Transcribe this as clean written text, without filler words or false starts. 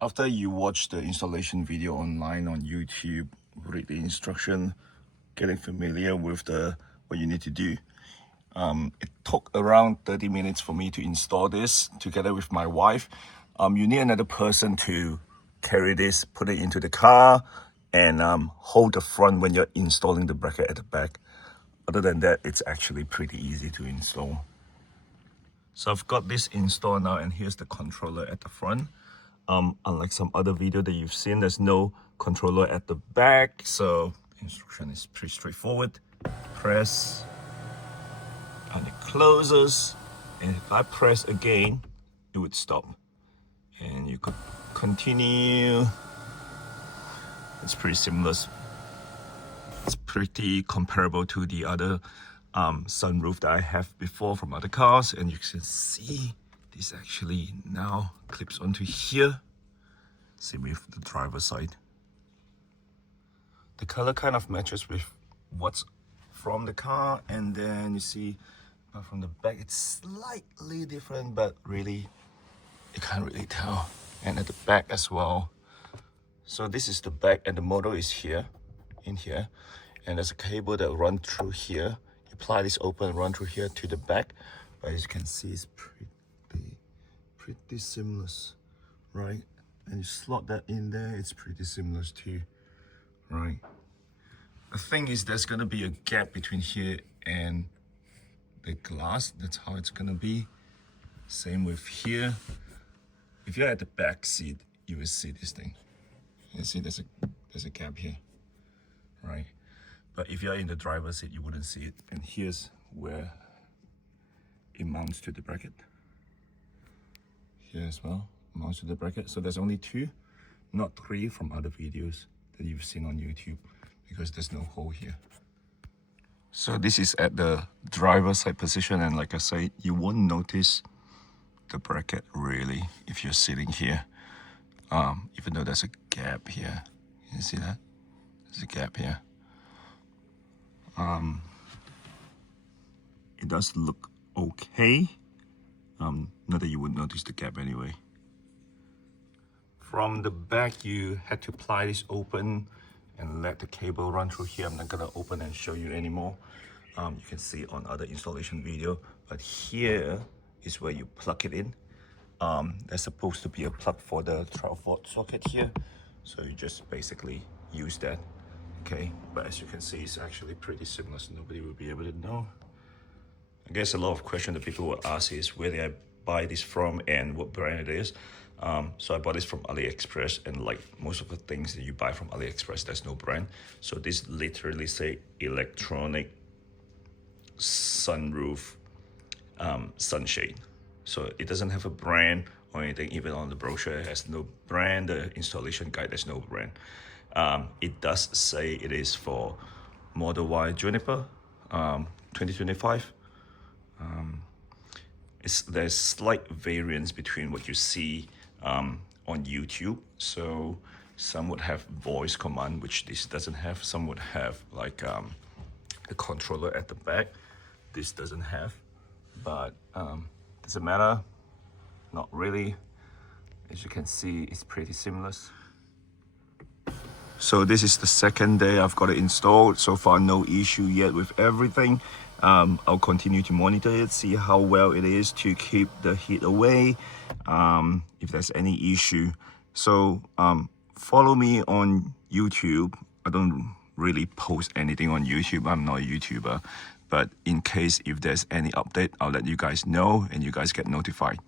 After you watch the installation video online on YouTube, read the instruction, getting familiar with what you need to do. It took around 30 minutes for me to install this together with my wife. You need another person to carry this, put it into the car, and hold the front when you're installing the bracket at the back. Other than that, it's actually pretty easy to install. So I've got this installed now, and here's the controller at the front. Unlike some other video that you've seen, there's no controller at the back, so the instruction is pretty straightforward. Press, and it closes, and if I press again, it would stop, and you could continue. It's pretty seamless. It's pretty comparable to the other sunroof that I have before from other cars, and you can see this actually now clips onto here. Same with the driver's side. The color kind of matches with what's from the car, and then you see from the back it's slightly different, but really you can't really tell. And at the back as well. So this is the back, and the motor is here, in here, and there's a cable that runs through here. You pry this open, run through here to the back, but as you can see, it's pretty seamless, right? And you slot that in there, it's pretty seamless too, right? The thing is, there's gonna be a gap between here and the glass. That's how it's gonna be. Same with here. If you're at the back seat, you will see this thing. You see there's a gap here, right? But if you're in the driver's seat, you wouldn't see it. And here's where it mounts to the bracket. Here as well, mounts to the bracket. So there's only two, not three from other videos that you've seen on YouTube, because there's no hole here. So this is at the driver's side position, and like I said, you won't notice the bracket really if you're sitting here. Even though there's a gap here. You see that? There's a gap here. It does look okay. Not that you would notice the gap anyway. From the back, you had to pry this open and let the cable run through here. I'm not gonna open and show you anymore. You can see on other installation video, but here is where you plug it in. There's supposed to be a plug for the 12-volt socket here, so you just basically use that, okay? But as you can see, it's actually pretty seamless. Nobody will be able to know. I guess a lot of questions that people will ask is where did I buy this from and what brand it is. So I bought this from Aliexpress, and like most of the things that you buy from Aliexpress, there's no brand. So this literally say electronic sunroof sunshade. So it doesn't have a brand or anything. Even on the brochure, it has no brand. The installation guide, there's no brand. It does say it is for Model Y Juniper 2025. There's slight variance between what you see on YouTube. So some would have voice command, which this doesn't have. Some would have like a controller at the back. This doesn't have, but does it matter? Not really. As you can see, it's pretty seamless. So this is the second day I've got it installed. So far, no issue yet with everything. I'll continue to monitor it, see how well it is to keep the heat away, if there's any issue. So follow me on YouTube. I don't really post anything on YouTube. I'm not a YouTuber. But in case if there's any update, I'll let you guys know and you guys get notified.